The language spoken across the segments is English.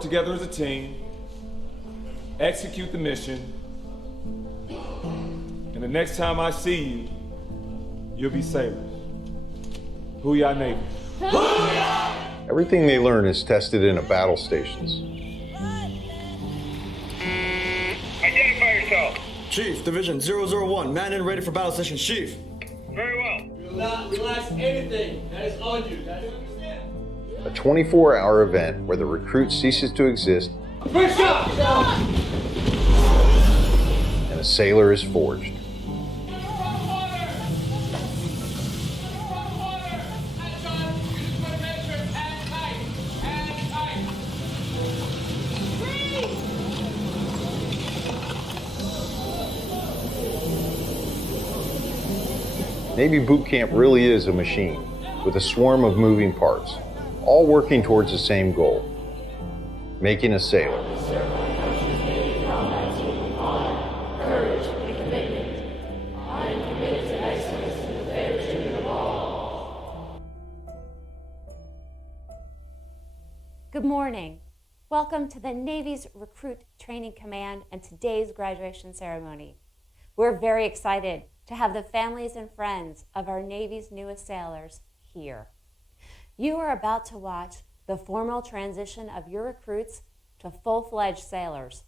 work together as a team, execute the mission, and the next time I see you, you'll be sailors. Booyah Navy. Everything they learn is tested in a battle stations. Identify yourself. Chief, Division 001, man in ready for battle session, Chief. Very well. We will not relax anything that is on you. That is understand. A 24-hour event where the recruit ceases to exist First shot! and a sailor is forged. Navy boot camp really is a machine with a swarm of moving parts, all working towards the same goal, making a sailor. Good morning. Welcome to the Navy's Recruit Training Command and today's graduation ceremony. We're very excited to have the families and friends of our Navy's newest sailors here. You are about to watch the formal transition of your recruits to full-fledged sailors.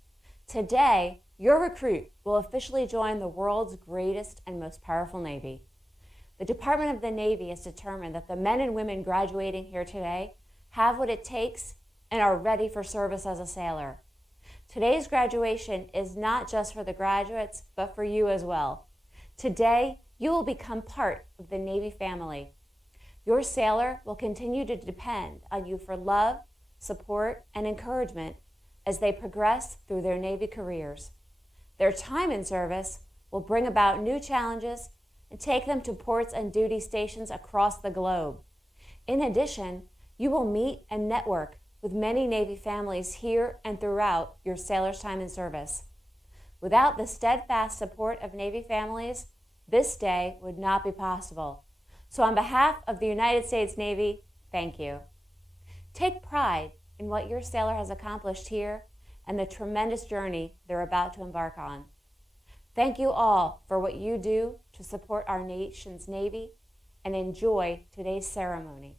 Today, your recruit will officially join the world's greatest and most powerful Navy. The Department of the Navy has determined that the men and women graduating here today have what it takes and are ready for service as a sailor. Today's graduation is not just for the graduates, but for you as well. Today, you will become part of the Navy family. Your sailor will continue to depend on you for love, support, and encouragement as they progress through their Navy careers. Their time in service will bring about new challenges and take them to ports and duty stations across the globe. In addition, you will meet and network with many Navy families here and throughout your sailor's time in service. Without the steadfast support of Navy families, this day would not be possible. So on behalf of the United States Navy, thank you. Take pride in what your sailor has accomplished here and the tremendous journey they're about to embark on. Thank you all for what you do to support our nation's Navy, and enjoy today's ceremony.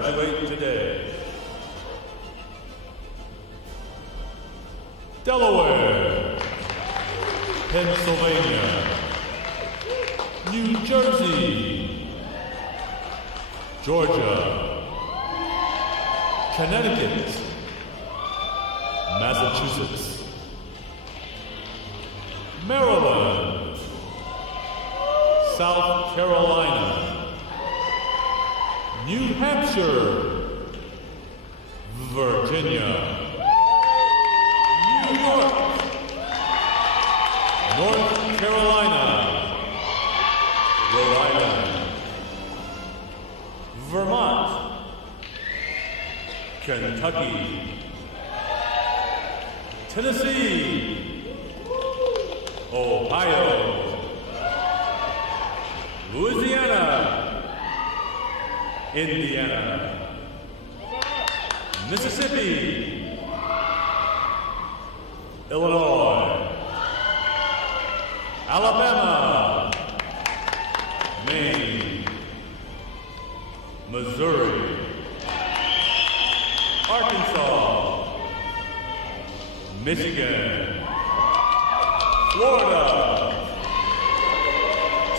graduate today. Delaware, Pennsylvania, New Jersey, Georgia, Connecticut, Massachusetts, Maryland, South Carolina, New Hampshire, Virginia, New York, North Carolina, Rhode Island, Vermont, Kentucky, Tennessee, Ohio, Louisiana, Indiana, Mississippi, Illinois, Alabama, Maine, Missouri, Arkansas, Michigan, Florida,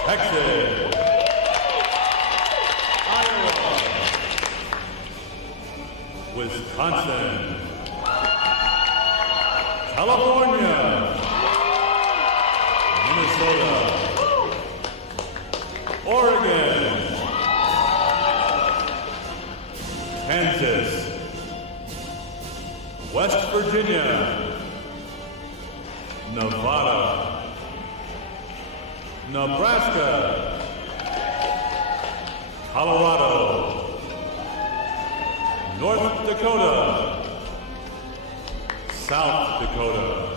Texas, Iowa, Wisconsin, California, Minnesota, Oregon, Kansas, West Virginia, Nevada, Nebraska, Colorado, North Dakota, South Dakota,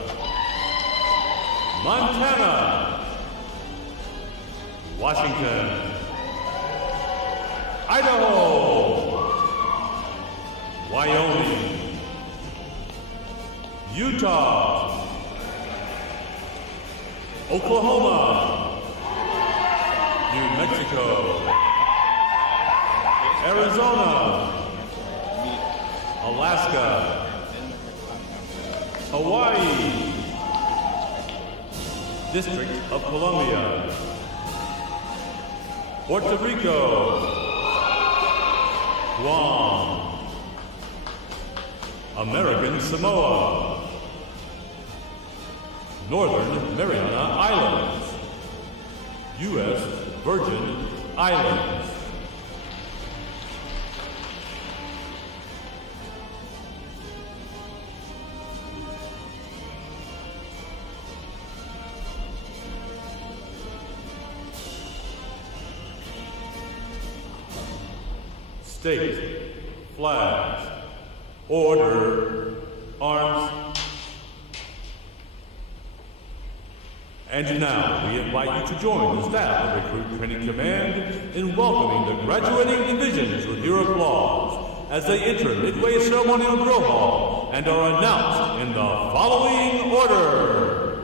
Montana, Washington, Idaho, Wyoming, Utah, Oklahoma, New Mexico, Arizona, Alaska, Hawaii, District of Columbia, Puerto Rico, Guam, American Samoa, Northern Mariana Islands, U.S. Virgin Islands. State, flags, order, arms. And now we invite you to join the staff of Recruit Training Command in welcoming the graduating divisions with your applause as they enter Midway Ceremonial Drill Hall and are announced in the following order.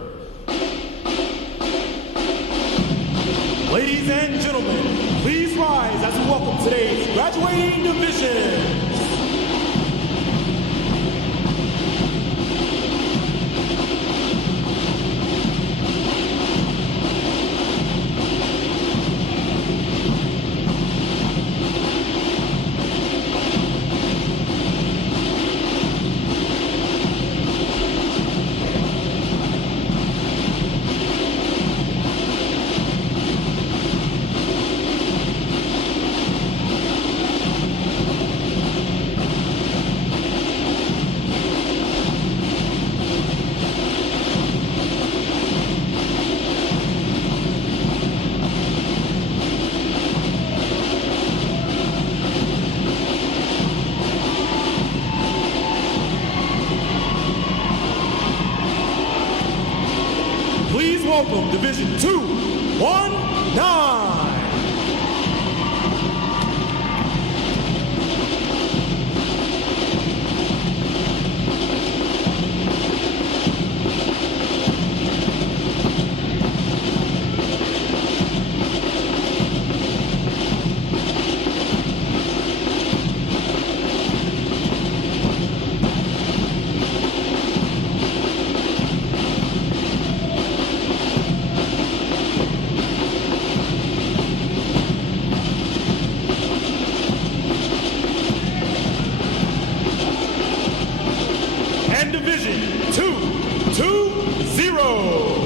Ladies and gentlemen, please rise as we welcome today's graduating divisions. Welcome Division 219. 3-2-2-0.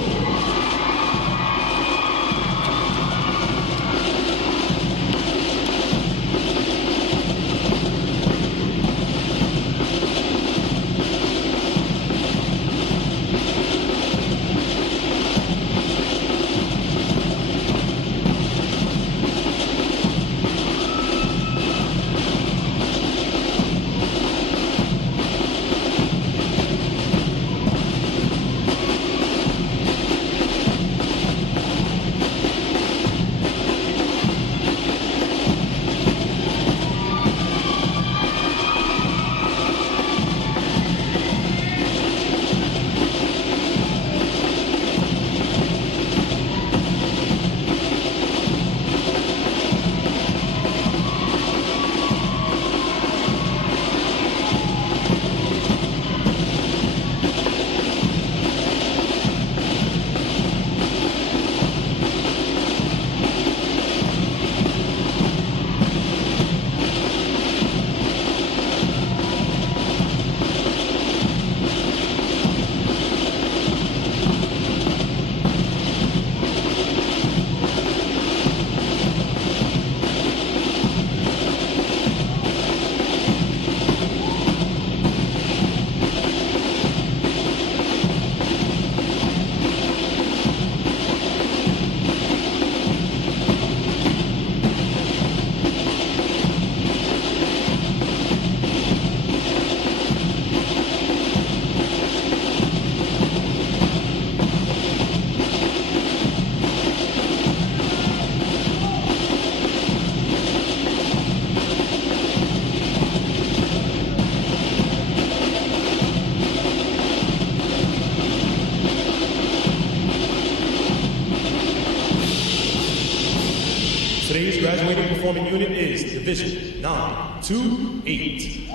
Today's graduating performing unit is Division 928.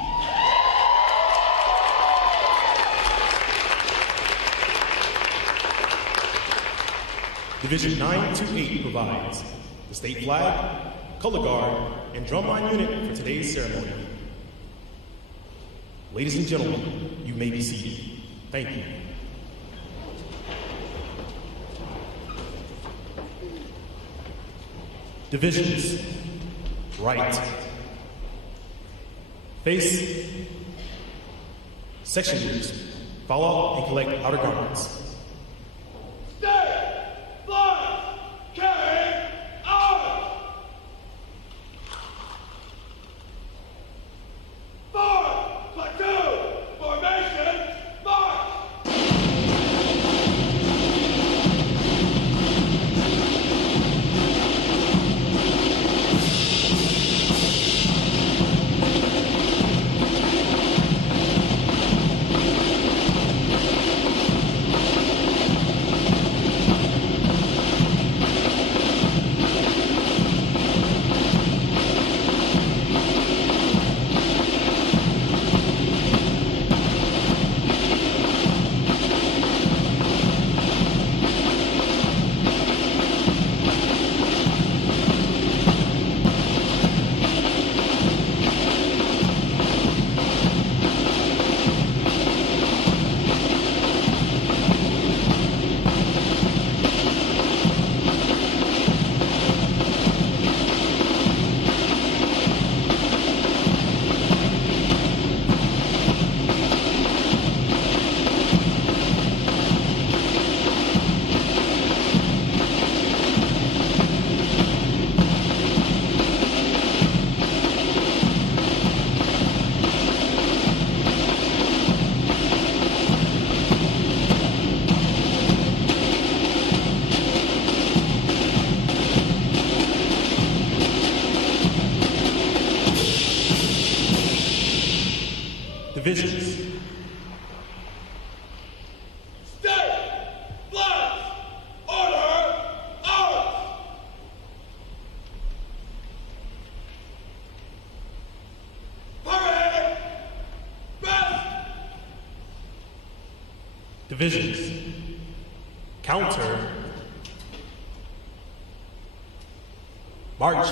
Division 928 provides the state flag, color guard, and drumline unit for today's ceremony. Ladies and gentlemen, you may be seated. Thank you. Divisions. Right. Face. Section groups. Follow and collect outer garments. Stay! Fly! Carry! Out! 4 platoon! Formation! March! Divisions. Stay! Flash! Order! Out! Parade! Rest! Divisions. Counter. March.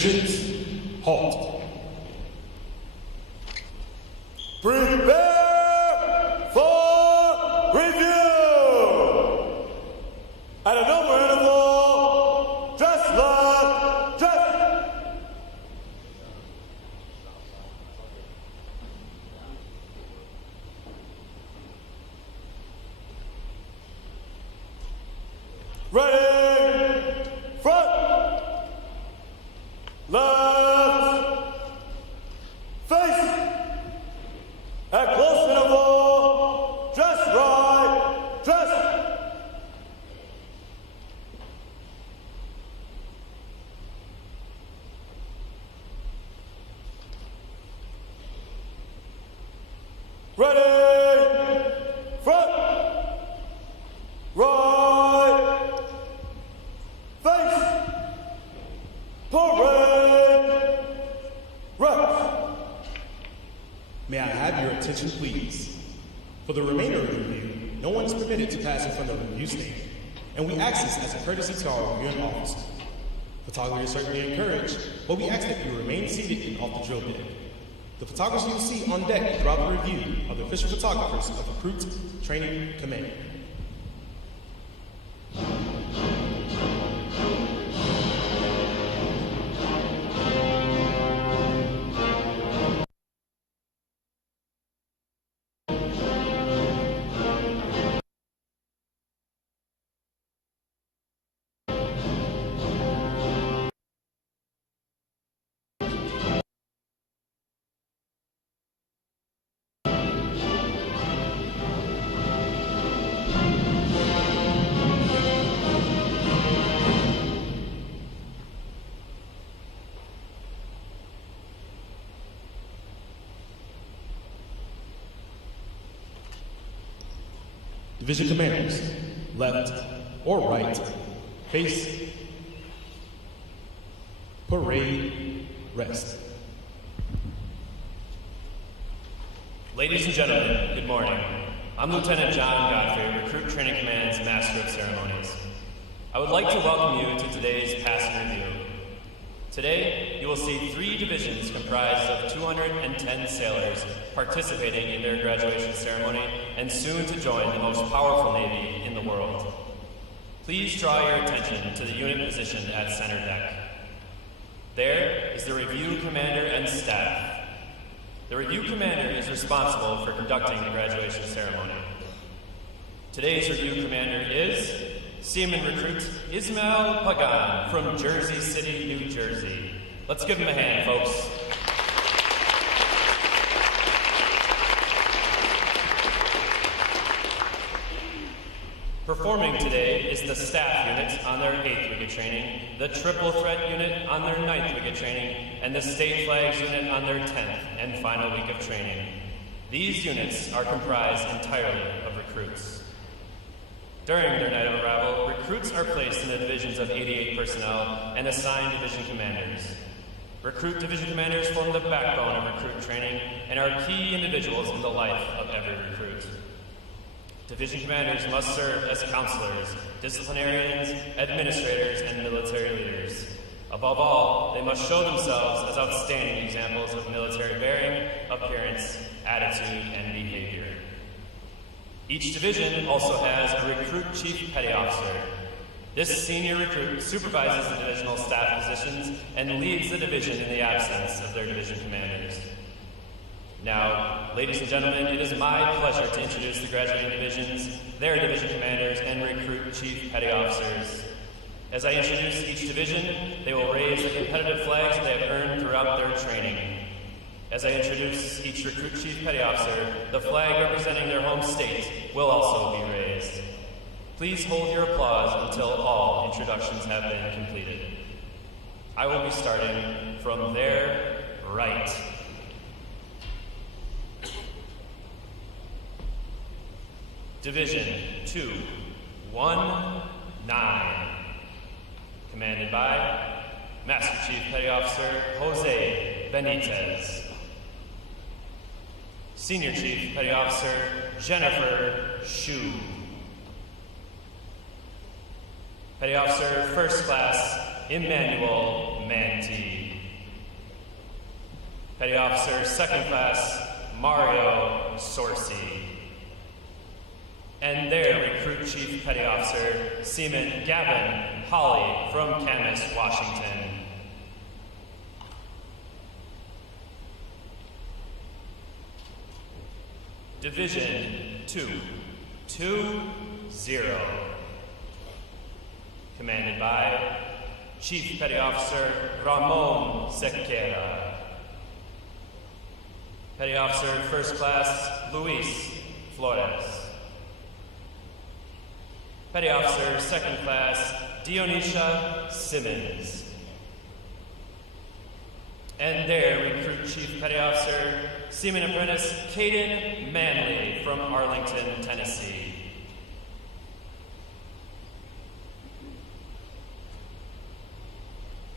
Divisions, halt. Prepare for review! At a number interval, dress left, dress! Ready, front, left, face. At close interval, dress right, dress. Ready, front, right, face, parade, rest. May I have your attention, please? For the remainder of the review, no one is permitted to pass in front of the review stand, and we ask this as a courtesy to our reviewing officer. Photography is certainly encouraged, but we ask that you remain seated and off the drill deck. The photographers you will see on deck throughout the review are the official photographers of Recruit Training Command. Division commanders, left or right, face, parade, rest. Ladies and gentlemen, good morning. I'm Lieutenant John Godfrey, Recruit Training Command's Master of Ceremonies. I would like to welcome you to today's passing review. Today, you will see 3 divisions comprised of 210 sailors participating in their graduation ceremony and soon to join the most powerful Navy in the world. Please draw your attention to the unit positioned at center deck. There is the review commander and staff. The review commander is responsible for conducting the graduation ceremony. Today's review commander is Seaman Recruit Ismail Pagan from Jersey City, New Jersey. Let's give him a hand, folks. Performing today is the staff unit on their 8th wicket training, the triple threat unit on their 9th wicket training, and the state flags unit on their 10th and final week of training. These units are comprised entirely of recruits. During their night of arrival, recruits are placed in the divisions of 88 personnel and assigned division commanders. Recruit division commanders form the backbone of recruit training and are key individuals in the life of every recruit. Division commanders must serve as counselors, disciplinarians, administrators, and military leaders. Above all, they must show themselves as outstanding examples of military bearing, appearance, attitude, and behavior. Each division also has a recruit chief petty officer. This senior recruit supervises the divisional staff positions and leads the division in the absence of their division commanders. Now, ladies and gentlemen, it is my pleasure to introduce the graduating divisions, their division commanders, and recruit chief petty officers. As I introduce each division, they will raise the competitive flags they have earned throughout their training. As I introduce each recruit chief petty officer, the flag representing their home state will also be raised. Please hold your applause until all introductions have been completed. I will be starting from their right. Division 219, commanded by Master Chief Petty Officer Jose Benitez. Senior Chief Petty Officer Jennifer Shu. Petty Officer First Class Emmanuel Manti. Petty Officer Second Class Mario Sorcy. And their Recruit Chief Petty Officer Seaman Gavin Hawley from Camas, Washington. Division 220, commanded by Chief Petty Officer Ramon Sequeira. Petty Officer First Class Luis Flores. Petty Officer Second Class Dionisia Simmons. And their Recruit Chief Petty Officer Seaman Apprentice Caden Manley from Arlington, Tennessee.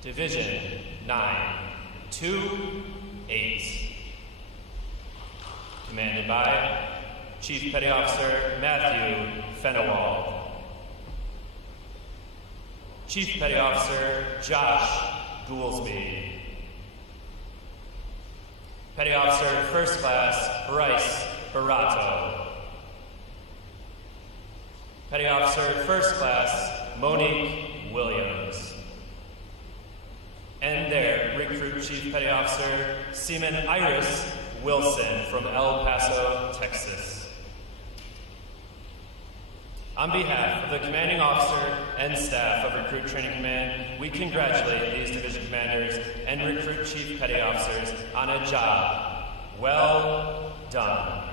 Division 928, commanded by Chief Petty Officer Matthew Fenewald. Chief Petty Officer Josh Goolsby. Petty Officer First Class Bryce Barato. Petty Officer First Class Monique Williams. And their Recruit Chief Petty Officer Seaman Iris Wilson from El Paso, Texas. On behalf of the Commanding Officer and staff of Recruit Training Command, we congratulate these Division Commanders and Recruit Chief Petty Officers on a job well done.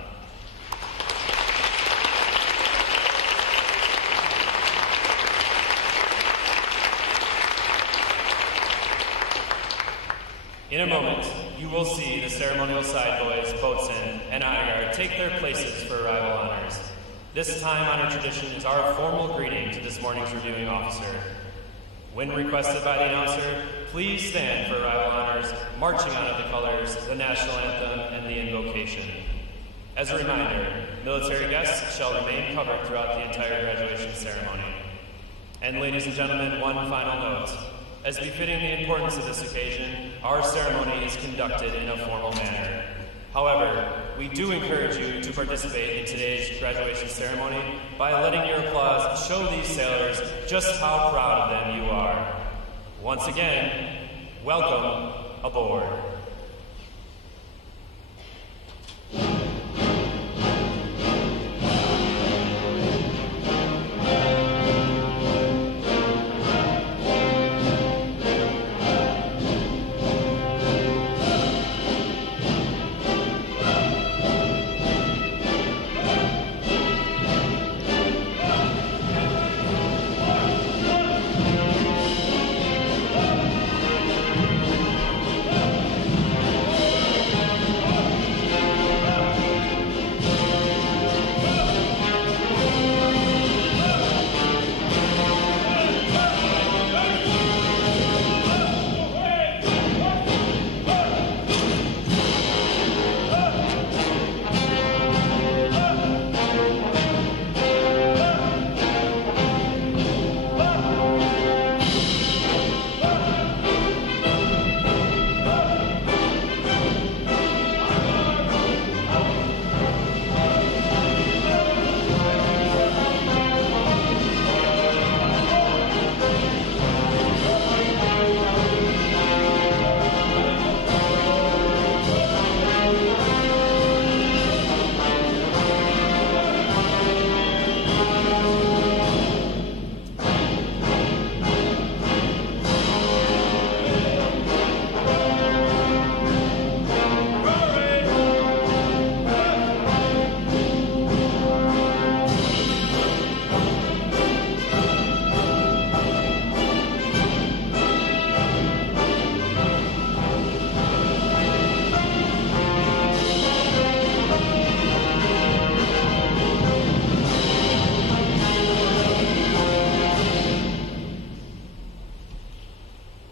In a moment, you will see the ceremonial side boys, boatswain, and honor guard take their places for arrival honors. This time honor tradition is our formal greeting to this morning's reviewing officer. When requested by the announcer, please stand for arrival honors, marching out of the colors, the national anthem, and the invocation. As a reminder, military guests shall remain covered throughout the entire graduation ceremony. And ladies and gentlemen, one final note. As befitting the importance of this occasion, our ceremony is conducted in a formal manner. However, we do encourage you to participate in today's graduation ceremony by letting your applause show these sailors just how proud of them you are. Once again, welcome aboard.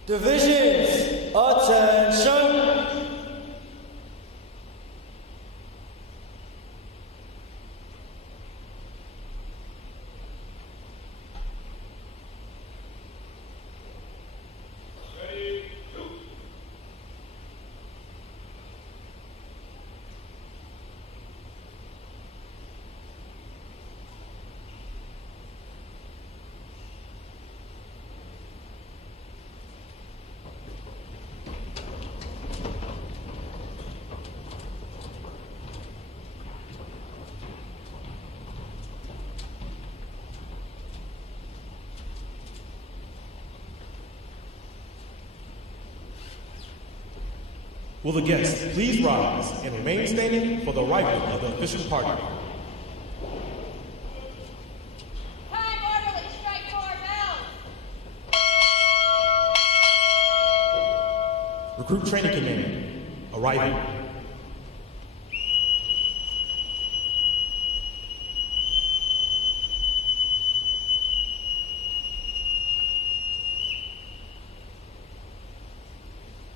Divisions, attention! Will the guests please rise and remain standing for the arrival of the official party? Time orderly, strike 4 bells. Recruit Training Command, arriving.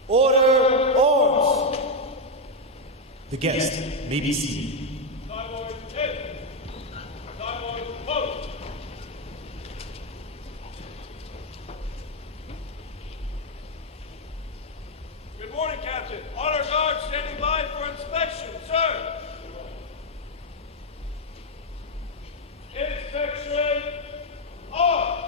Order, arms. The guests may be seated. Good morning, Captain. Honor guard standing by for inspection, sir. Inspection on.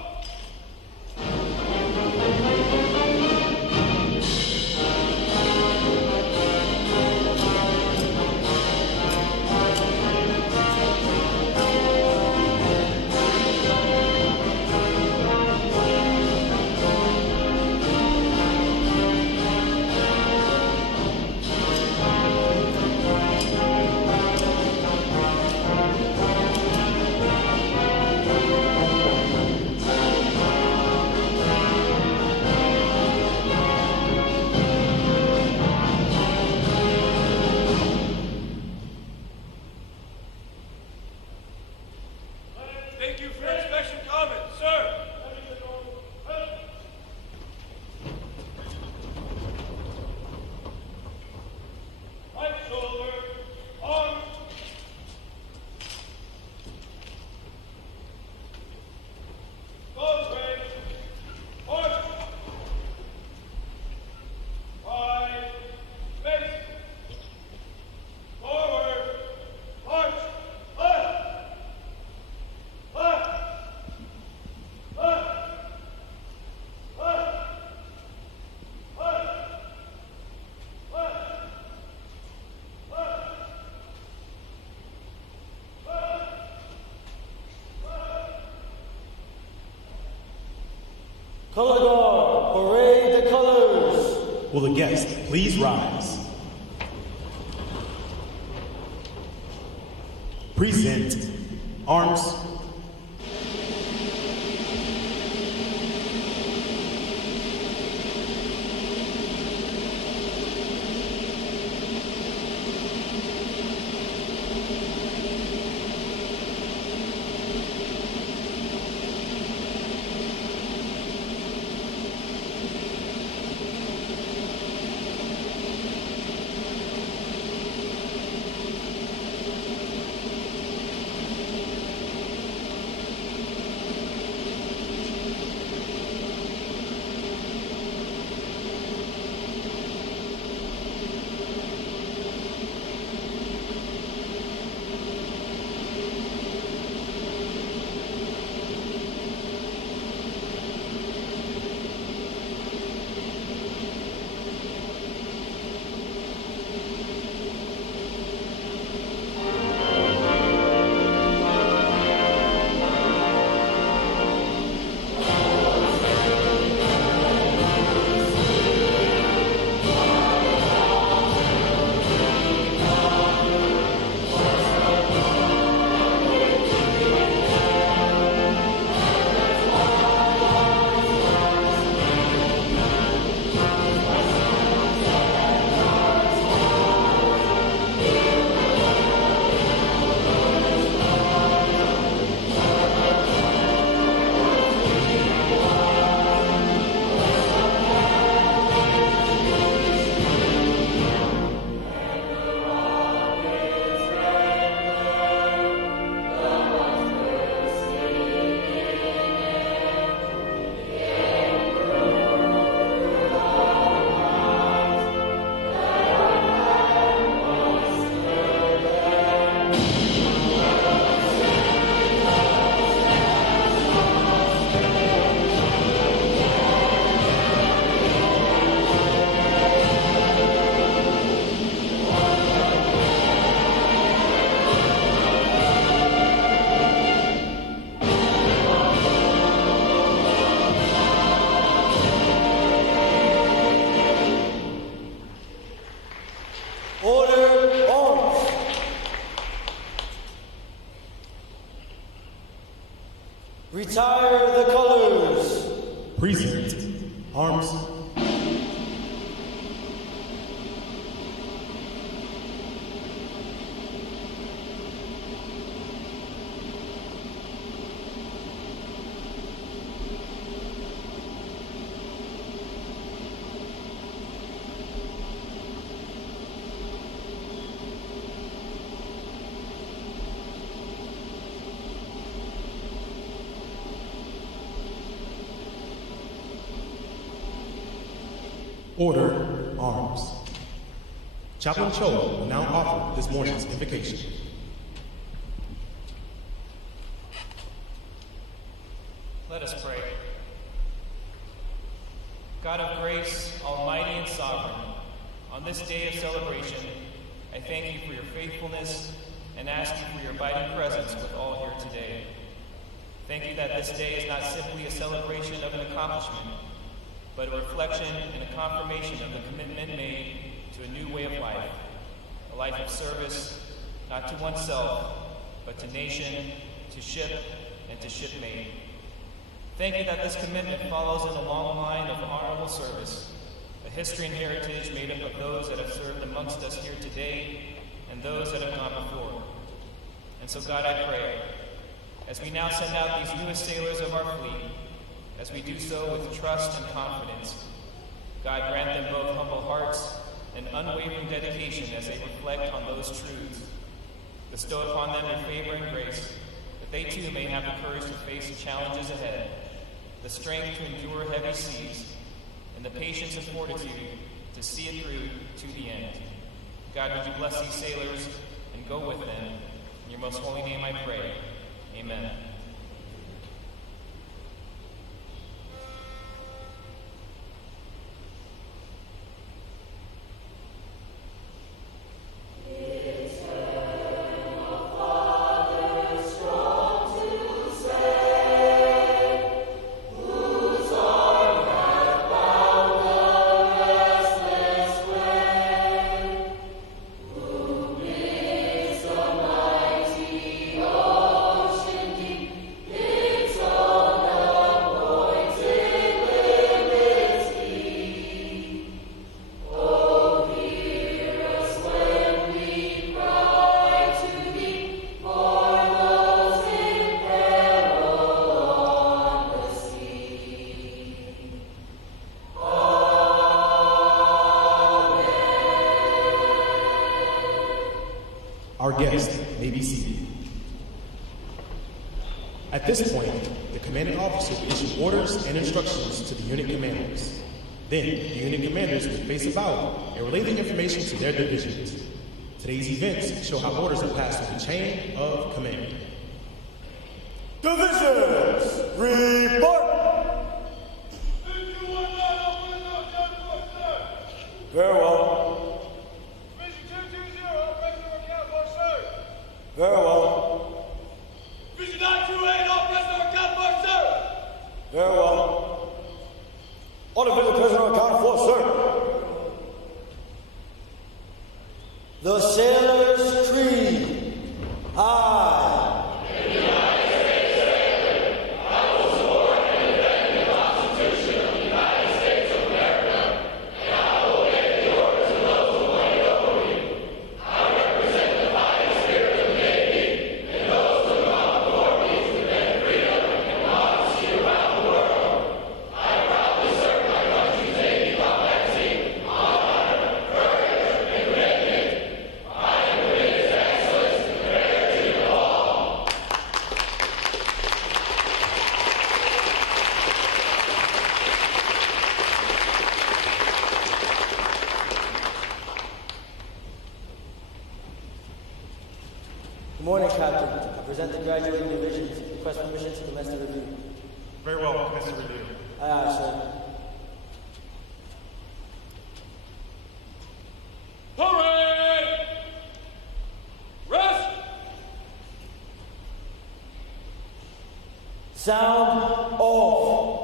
Thank you for inspection comments, sir. Right shoulder, arm. Close range, march. Right, face. Forward, march. Left. Left. Left. Left. Left. Left. Color guard, parade the colors. Will the guests please rise? Present arms. Retire the colors. Present. Arms. Order, arms. Chaplain Cho will now offer this morning's invocation. Let us pray. God of grace, almighty and sovereign, on this day of celebration, I thank you for your faithfulness and ask you for your abiding presence with all here today. Thank you that this day is not simply a celebration of an accomplishment, but a reflection and a confirmation of the commitment made to a new way of life, a life of service, not to oneself, but to nation, to ship, and to shipmate. Thank you that this commitment follows in a long line of honorable service, a history and heritage made up of those that have served amongst us here today and those that have gone before. And so, God, I pray, as we now send out these newest sailors of our fleet, as we do so with trust and confidence, God, grant them both humble hearts and unwavering dedication as they reflect on those truths. Bestow upon them your favor and grace, that they too may have the courage to face the challenges ahead, the strength to endure heavy seas, and the patience and fortitude to see it through to the end. God, would you bless these sailors and go with them. In your most holy name I pray. Amen. Our guests may be seated. At this point, the commanding officer will issue orders and instructions to the unit commanders. Then, the unit commanders will face about and relay the information to their divisions. Today's events show how orders are passed through the chain of command. Divisions, report. Very well. Division 220, President of Account for sir. Very well. Division 928, all President of Account for sir. Very well. Order for the President accounted for, sir. The Sailor's Creed. I. Good morning, Captain. I present the graduating divisions. Request permission to commence the review. Very well, commence the review. Aye, aye, sir. Parade! Rest! Sound off.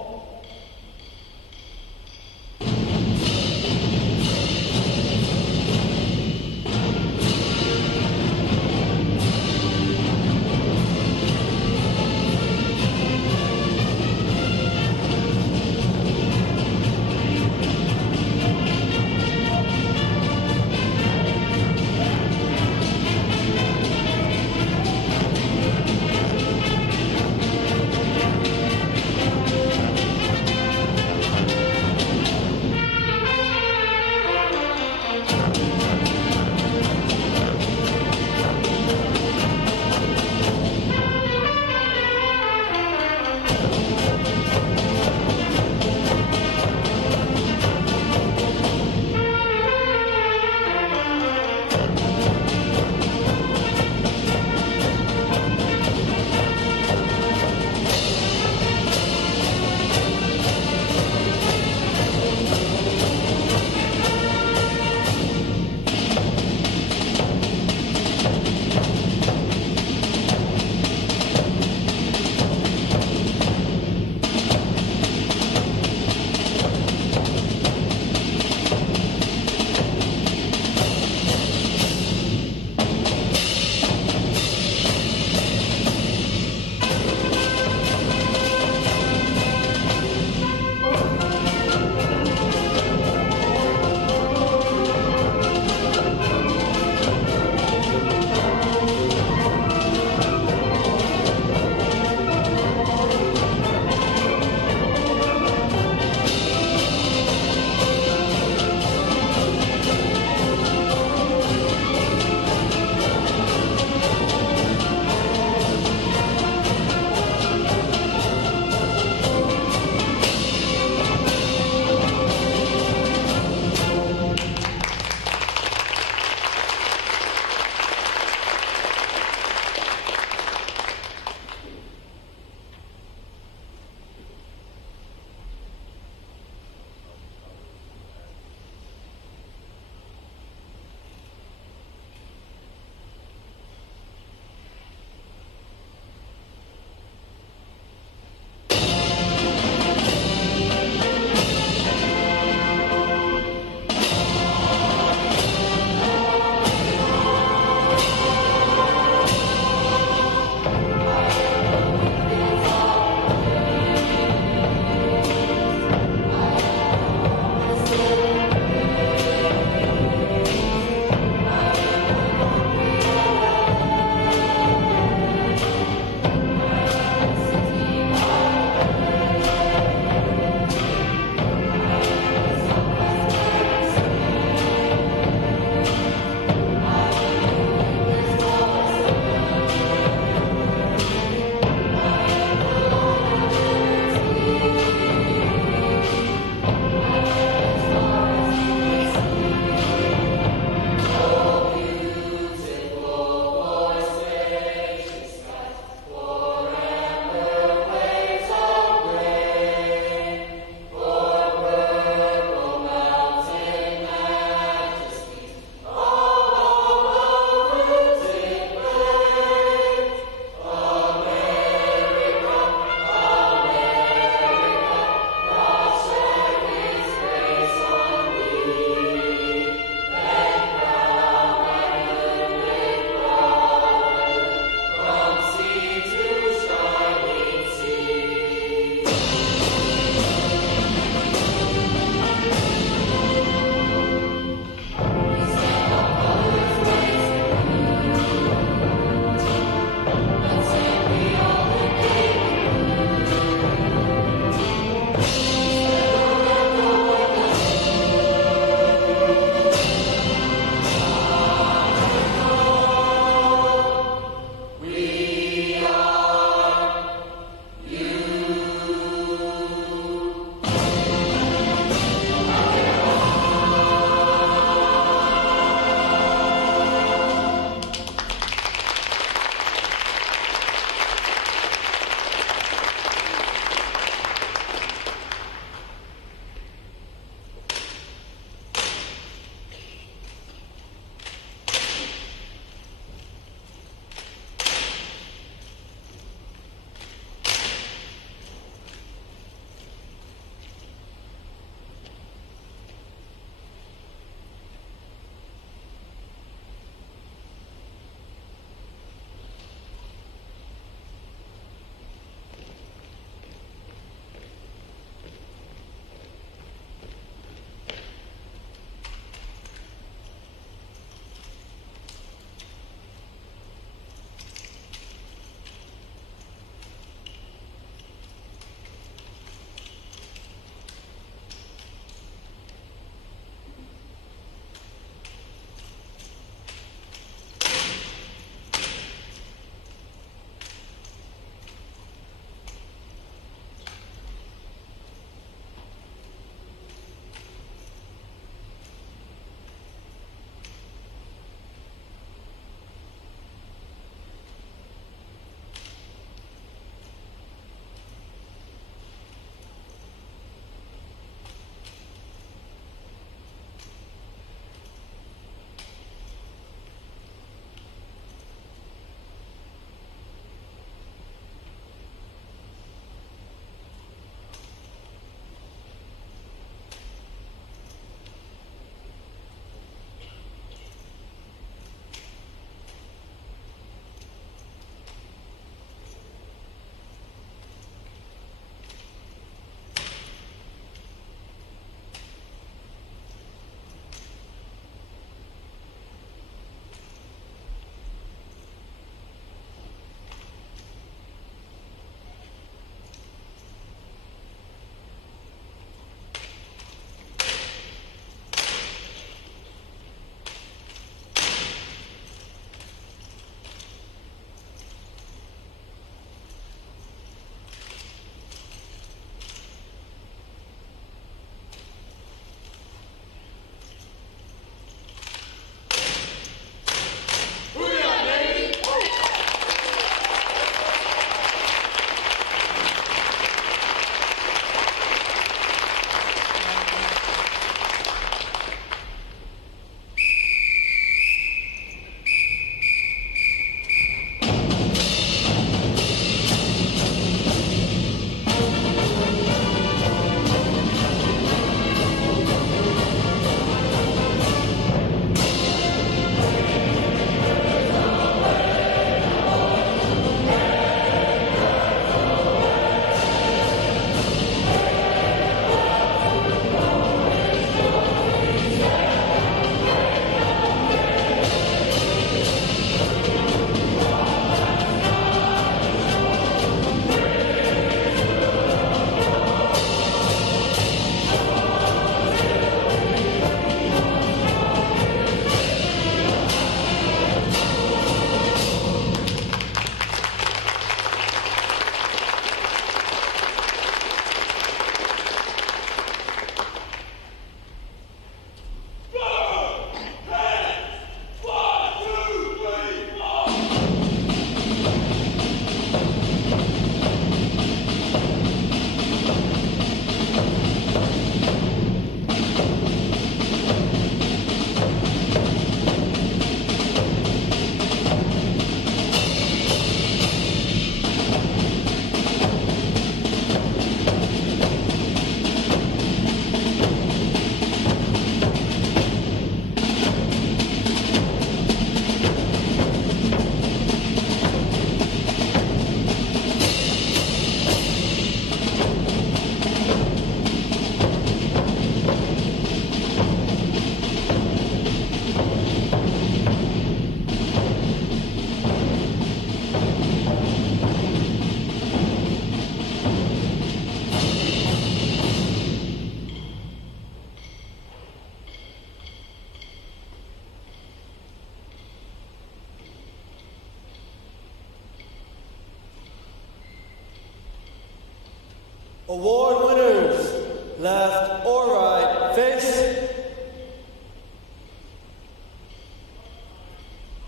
Award winners, left or right, face.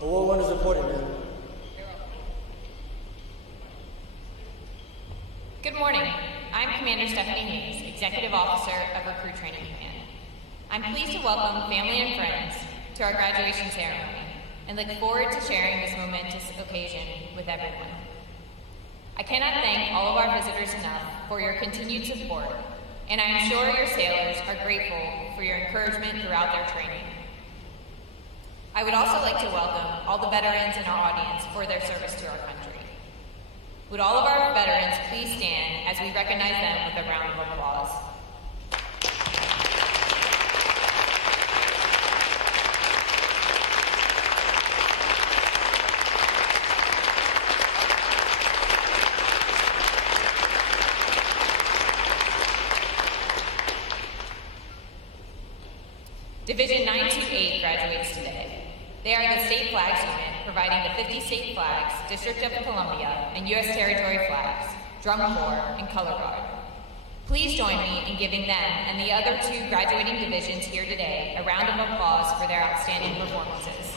Award winners reporting, man. Good morning. I'm Commander Stephanie Hayes, Executive Officer of Recruit Training Command. I'm pleased to welcome family and friends to our graduation ceremony and look forward to sharing this momentous occasion with everyone. I cannot thank all of our visitors enough for your continued support, and I am sure your sailors are grateful for your encouragement throughout their training. I would also like to welcome all the veterans in our audience for their service to our country. Would all of our veterans please stand as we recognize them with a round of applause. Division 928 graduates today. They are the State Flags Unit, providing the 50 state flags, District of Columbia, and U.S. Territory flags, Drum Corps, and Color Guard. Please join me in giving them and the other two graduating divisions here today a round of applause for their outstanding performances.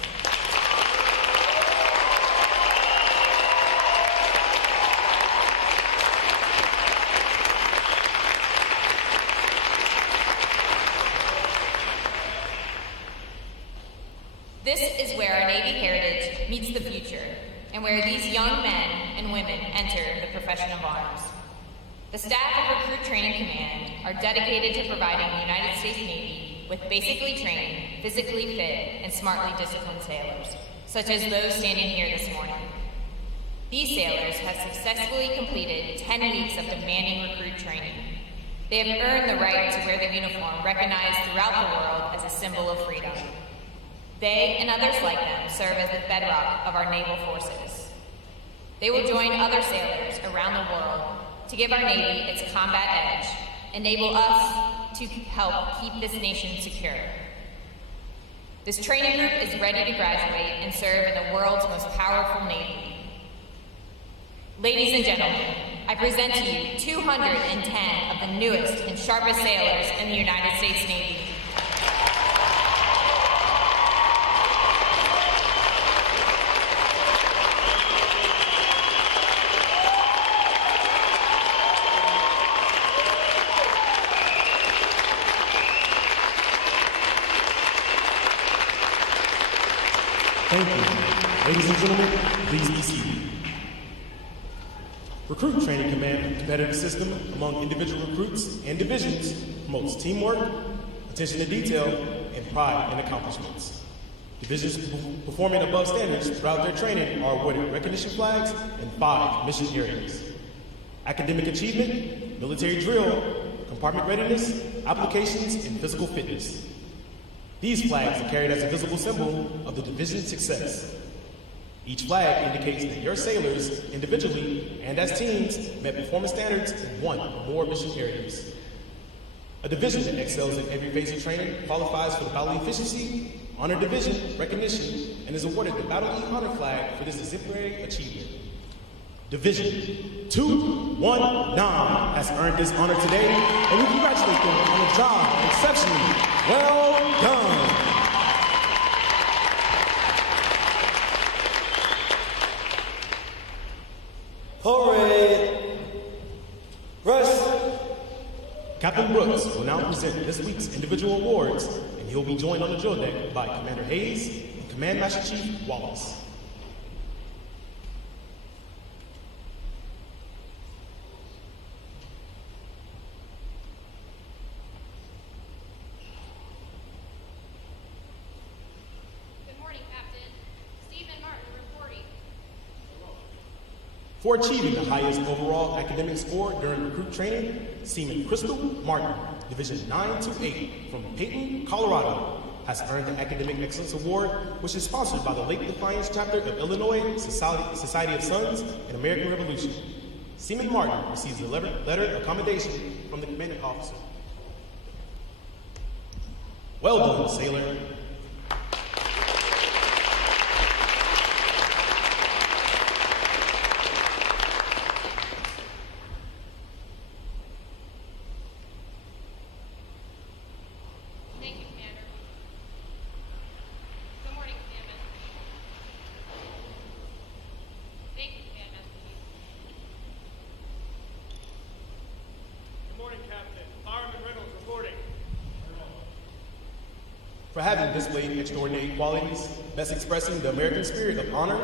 This is where our Navy heritage meets the future, and where these young men and women enter the profession of arms. The staff of Recruit Training Command are dedicated to providing the United States Navy with basically trained, physically fit, and smartly disciplined sailors, such as those standing here this morning. These sailors have successfully completed 10 weeks of demanding recruit training. They have earned the right to wear their uniform recognized throughout the world as a symbol of freedom. They and others like them serve as the bedrock of our naval forces. They will join other sailors around the world to give our Navy its combat edge, enable us to help keep this nation secure. This training group is ready to graduate and serve in the world's most powerful Navy. Ladies and gentlemen, I present to you 210 of the newest and sharpest sailors in the United States Navy. Thank you. Ladies and gentlemen, please be seated. Recruit Training Command competitive system among individual recruits and divisions promotes teamwork, attention to detail, and pride in accomplishments. Divisions performing above standards throughout their training are awarded recognition flags in 5 mission areas: academic achievement, military drill, compartment readiness, applications, and physical fitness. These flags are carried as a visible symbol of the division's success. Each flag indicates that your sailors, individually and as teams, met performance standards in 1 or more mission areas. A division that excels in every phase of training qualifies for the Battle Efficiency, Honor Division, recognition, and is awarded the Battle E Honor Flag for this exemplary achievement. Division 219 has earned this honor today, and we congratulate them on a job exceptionally well done. Parade. Rest. Captain Brooks will now present this week's individual awards, and he'll be joined on the drill deck by Commander Hayes and Command Master Chief Wallace. For achieving the highest overall academic score during recruit training, Seaman Crystal Martin, Division 928 from Peyton, Colorado, has earned the Academic Excellence Award, which is sponsored by the Lake Defiance Chapter of Illinois Society of Sons and American Revolution. Seaman Martin receives a letter of commendation from the commanding officer. Well done, sailor. for having displayed extraordinary qualities, best expressing the American spirit of honor,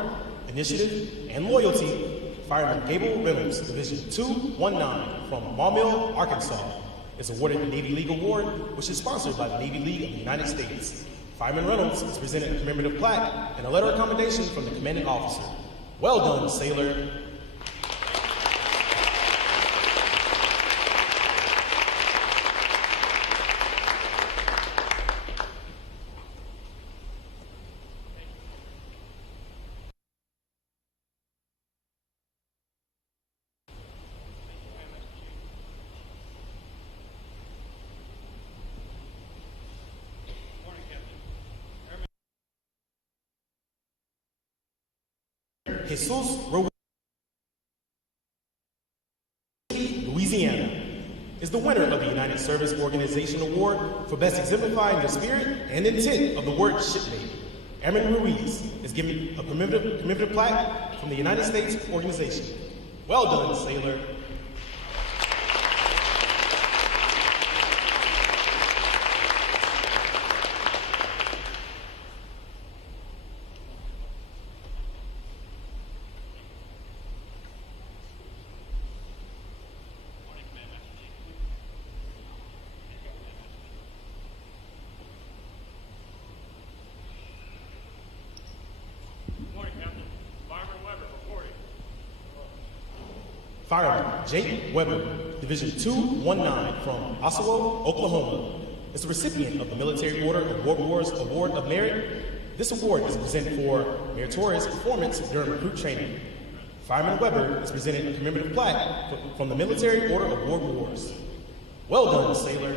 initiative, and loyalty, Fireman Gable Reynolds, Division 219 from Maumelle, Arkansas, is awarded the Navy League Award, which is sponsored by the Navy League of the United States. Fireman Reynolds is presented a commemorative plaque and a letter of commendation from the commanding officer. Well done, sailor. Jesus Louisiana is the winner of the United Service Organization Award for best exemplifying the spirit and intent of the word shipmate. Airman Ruiz is given a commemorative plaque from the United States organization. Well done, sailor. Fireman Jake Weber, Division 219 from Osceola, Oklahoma, is the recipient of the Military Order of World War's Award of Merit. This award is presented for meritorious performance during recruit training. Fireman Weber is presented a commemorative plaque from the Military Order of World Wars. Well done, sailor.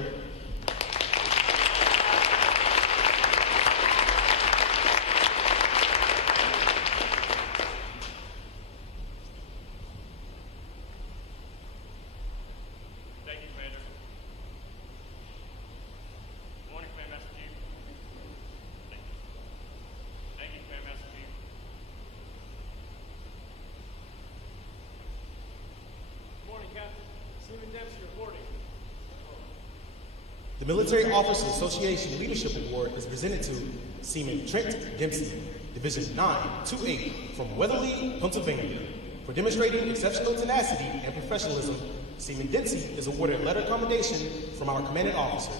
The Military Officers Association Leadership Award is presented to Seaman Trent Dempsey, Division 928 from Weatherly, Pennsylvania. For demonstrating exceptional tenacity and professionalism, Seaman Dempsey is awarded a letter of commendation from our commanding officer.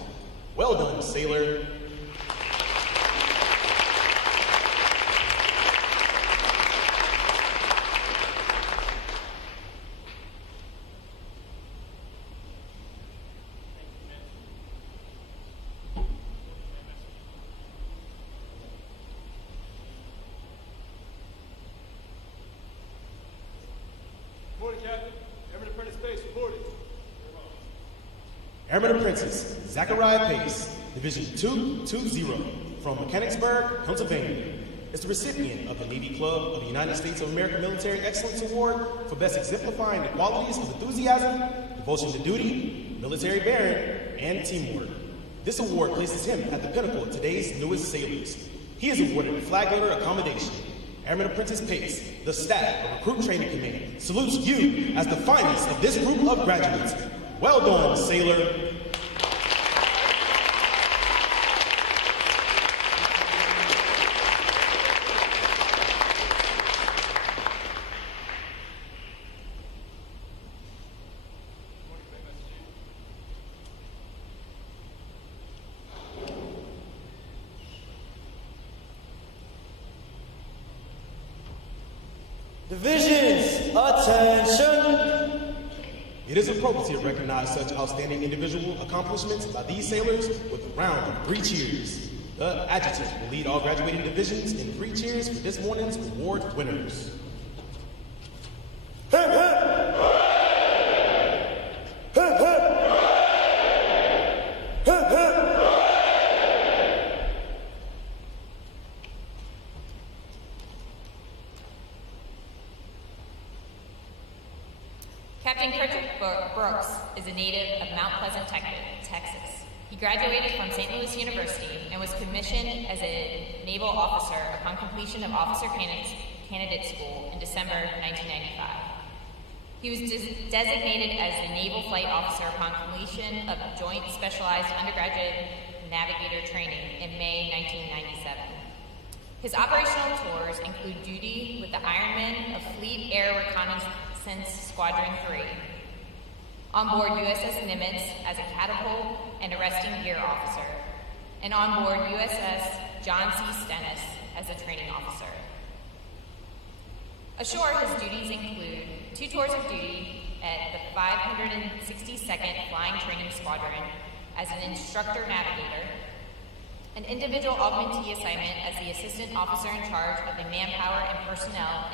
Well done, sailor. Airman Apprentice Zachariah Pace, Division 220 from Mechanicsburg, Pennsylvania, is the recipient of the Navy Club of the United States of America Military Excellence Award for best exemplifying the qualities of enthusiasm, devotion to duty, military bearing, and teamwork. This award places him at the pinnacle of today's newest sailors. He is awarded a flag letter accommodation. Airman Apprentice Pace, the staff of Recruit Training Command, salutes you as the finest of this group of graduates. Well done, sailor. Divisions, attention! It is appropriate to recognize such outstanding individual accomplishments by these sailors with a round of 3 cheers. The adjutant will lead all graduating divisions in 3 cheers for this morning's award winners. Hip, hip! Hip, hip! Hip, hip! Captain Frederick Brooks is a native of Mount Pleasant, Texas. He graduated from St. Louis University and was commissioned as a naval officer upon completion of Officer Candidate School in December 1995. He was designated as the Naval Flight Officer upon completion of Joint Specialized Undergraduate navigator training in May 1997. His operational tours include duty with the Ironman of Fleet Air Reconnaissance Squadron 3, on board USS Nimitz as a catapult and arresting gear officer, and on board USS John C. Stennis as a training officer. Ashore, his duties include 2 tours of duty at the 562nd Flying Training Squadron as an instructor navigator, an individual augmentee assignment as the assistant officer in charge of the Manpower and Personnel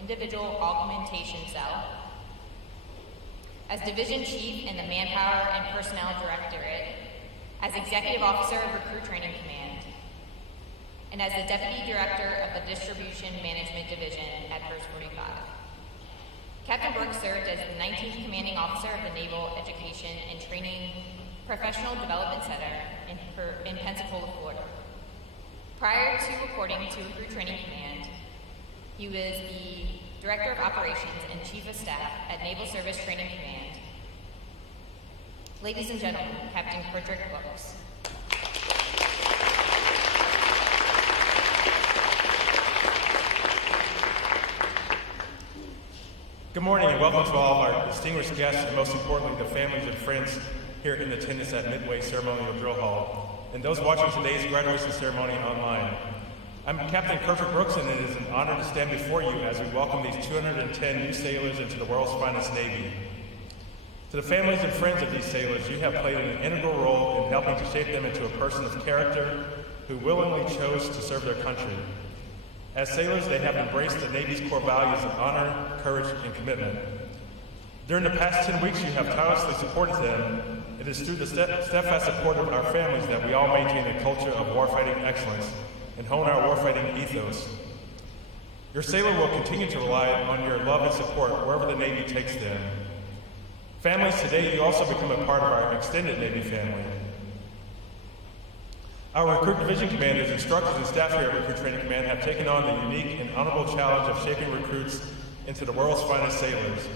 Individual Augmentation Cell, as division chief in the Manpower and Personnel Directorate, as executive officer of Recruit Training Command, and as the deputy director of the Distribution Management Division at First 45. Captain Brooks served as the 19th Commanding Officer of the Naval Education and Training Professional Development Center in Pensacola, Florida. Prior to reporting to Recruit Training Command, he was the Director of Operations and Chief of Staff at Naval Service Training Command. Ladies and gentlemen, Captain Frederick Brooks. Good morning and welcome to all of our distinguished guests and most importantly the families and friends here in attendance at Midway Ceremonial Drill Hall and those watching today's graduation ceremony online. I'm Captain Frederick Brooks and it is an honor to stand before you as we welcome these 210 new sailors into the world's finest Navy. To the families and friends of these sailors, you have played an integral role in helping to shape them into a person of character who willingly chose to serve their country. As sailors, they have embraced the Navy's core values of honor, courage, and commitment. During the past 10 weeks, you have tirelessly supported them. It is through the steadfast support of our families that we all maintain a culture of warfighting excellence and hone our warfighting ethos. Your sailor will continue to rely on your love and support wherever the Navy takes them. Families, today you also become a part of our extended Navy family. Our Recruit Division Commanders, instructors, and staff here at Recruit Training Command have taken on the unique and honorable challenge of shaping recruits into the world's finest sailors,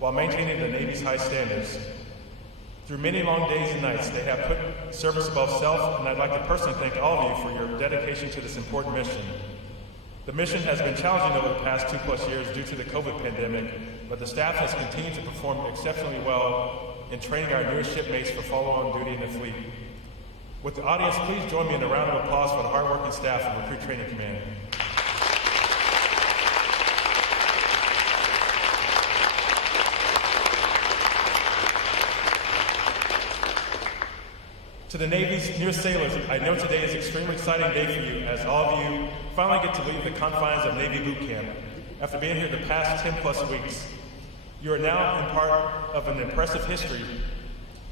while maintaining the Navy's high standards. Through many long days and nights, they have put service above self, and I'd like to personally thank all of you for your dedication to this important mission. The mission has been challenging over the past 2+ years due to the COVID pandemic, but the staff has continued to perform exceptionally well in training our newest shipmates for follow-on duty in the fleet. With the audience, please join me in a round of applause for the hardworking staff of Recruit Training Command. To the Navy's newest sailors, I know today is an extremely exciting day for you as all of you finally get to leave the confines of Navy Boot Camp after being here the past 10+ weeks. You are now in part of an impressive history.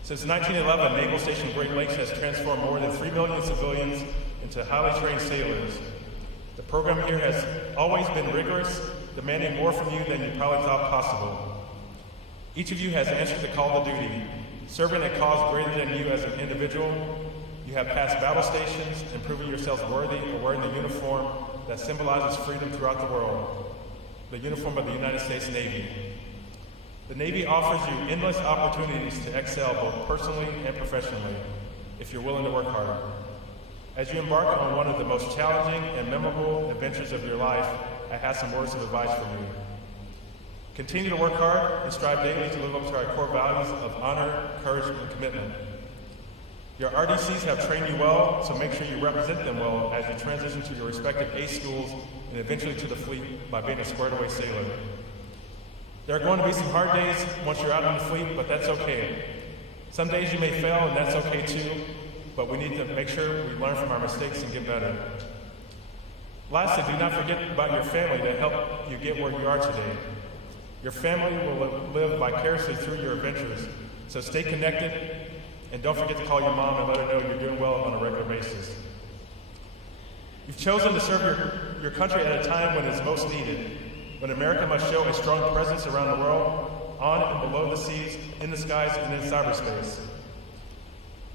Since 1911, Naval Station Great Lakes has transformed more than 3 million civilians into highly trained sailors. The program here has always been rigorous, demanding more from you than you probably thought possible. Each of you has answered the call to duty, serving a cause greater than you as an individual. You have passed battle stations and proven yourselves worthy of wearing the uniform that symbolizes freedom throughout the world, the uniform of the United States Navy. The Navy offers you endless opportunities to excel both personally and professionally, if you're willing to work hard. As you embark on one of the most challenging and memorable adventures of your life, I have some words of advice for you. Continue to work hard and strive daily to live up to our core values of honor, courage, and commitment. Your RDCs have trained you well, so make sure you represent them well as you transition to your respective ACE schools and eventually to the fleet by being a squared-away sailor. There are going to be some hard days once you're out in the fleet, but that's okay. Some days you may fail, and that's okay too, but we need to make sure we learn from our mistakes and get better. Lastly, do not forget about your family that helped you get where you are today. Your family will live vicariously through your adventures, so stay connected, and don't forget to call your mom and let her know you're doing well on a regular basis. You've chosen to serve your country at a time when it's most needed, when America must show a strong presence around the world, on and below the seas, in the skies, and in cyberspace.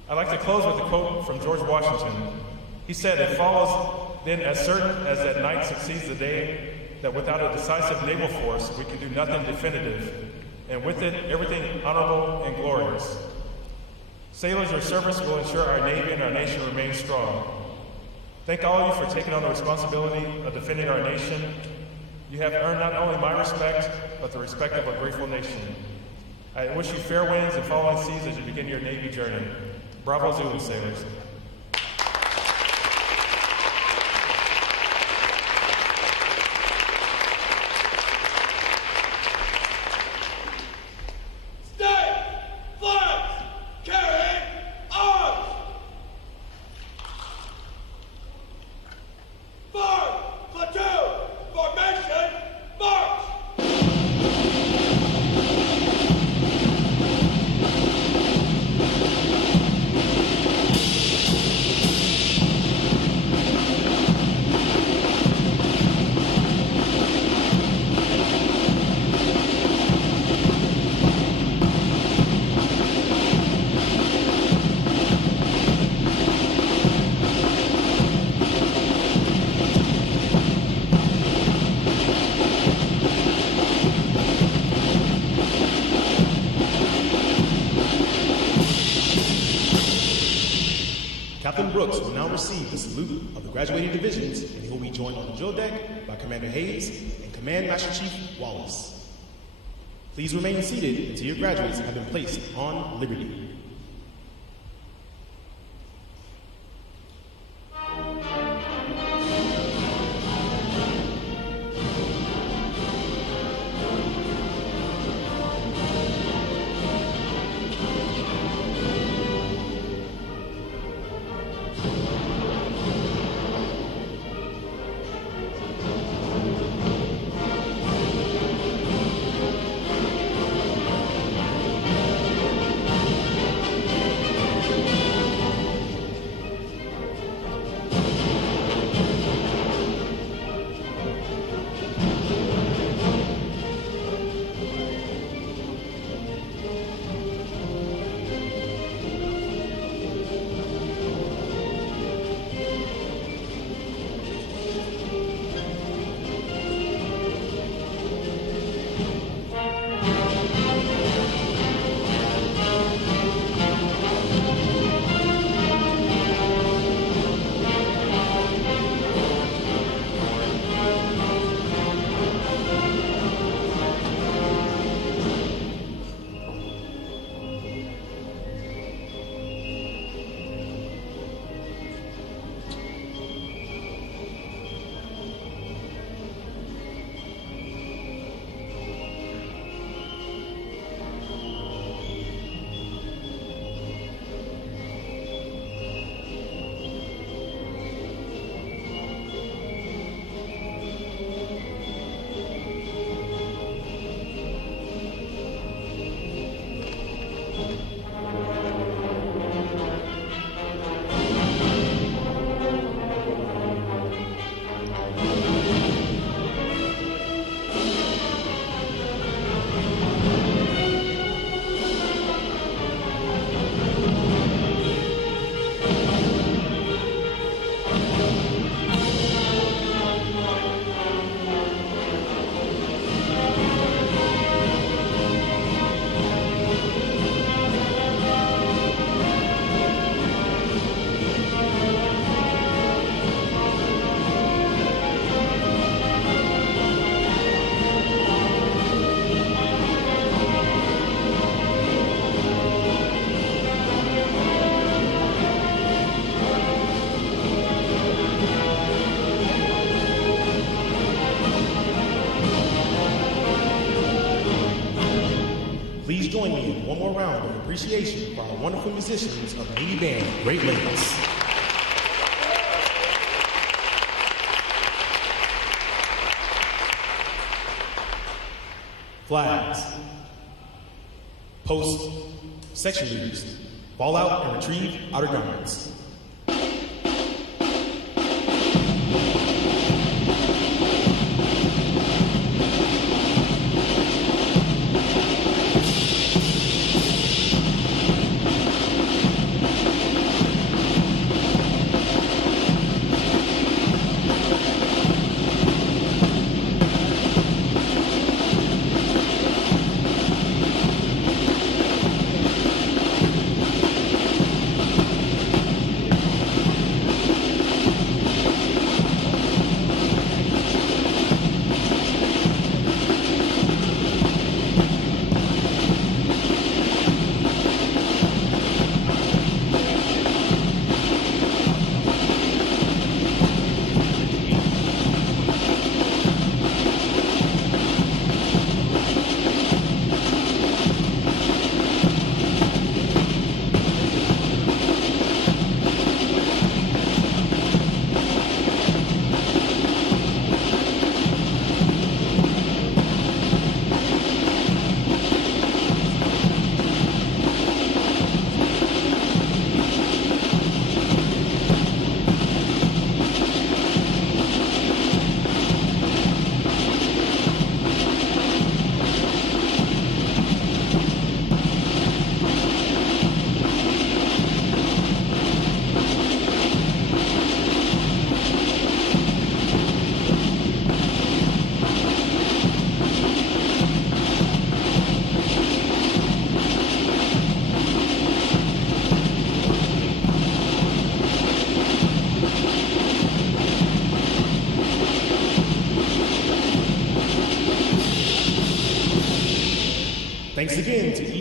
I'd like to close with a quote from George Washington. He said, "It follows then as certain as that night succeeds the day, that without a decisive naval force, we can do nothing definitive, and with it, everything honorable and glorious. Sailors, your service will ensure our Navy and our nation remain strong. Thank all of you for taking on the responsibility of defending our nation. You have earned not only my respect, but the respect of a grateful nation. I wish you fair winds and following seas as you begin your Navy journey. Bravo Zulu, sailors. Captain Brooks will now receive the salute of the graduating divisions, and he will be joined on the drill deck by Commander Hayes and Command Master Chief Wallace. Please remain seated until your graduates have been placed on liberty. Please join me in one more round of appreciation for our wonderful musicians of Navy Band Great Lakes. Flags. Post. Section leaders. Fall out and retrieve outer garments.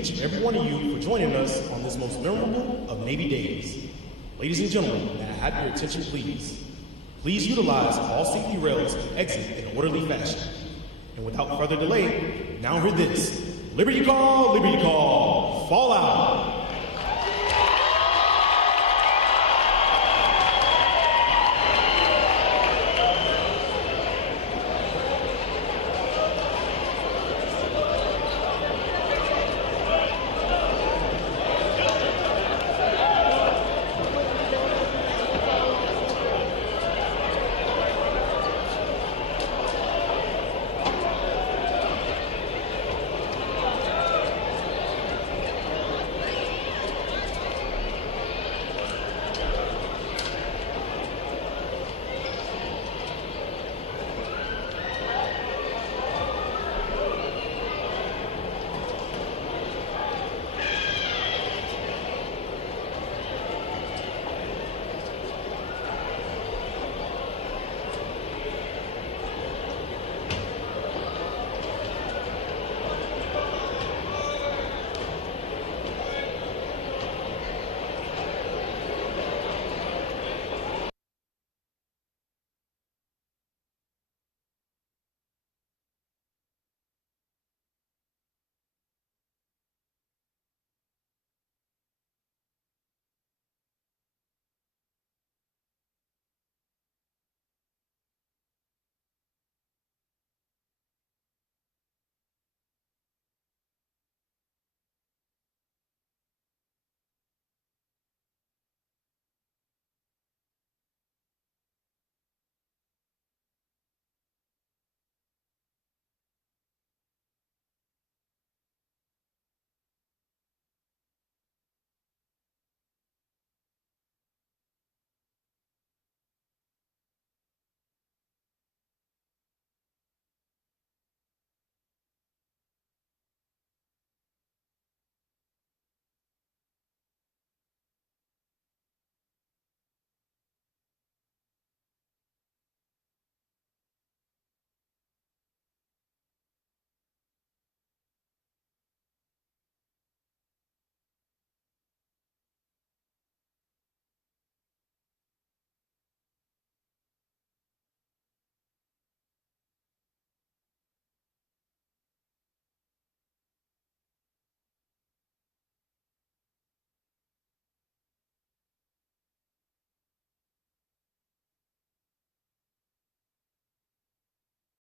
each and every one of you for joining us on this most memorable of Navy days. Ladies and gentlemen, may I have your attention, please? Please utilize all safety rails and exit in an orderly fashion. And without further delay, now hear this. Liberty call, fall out.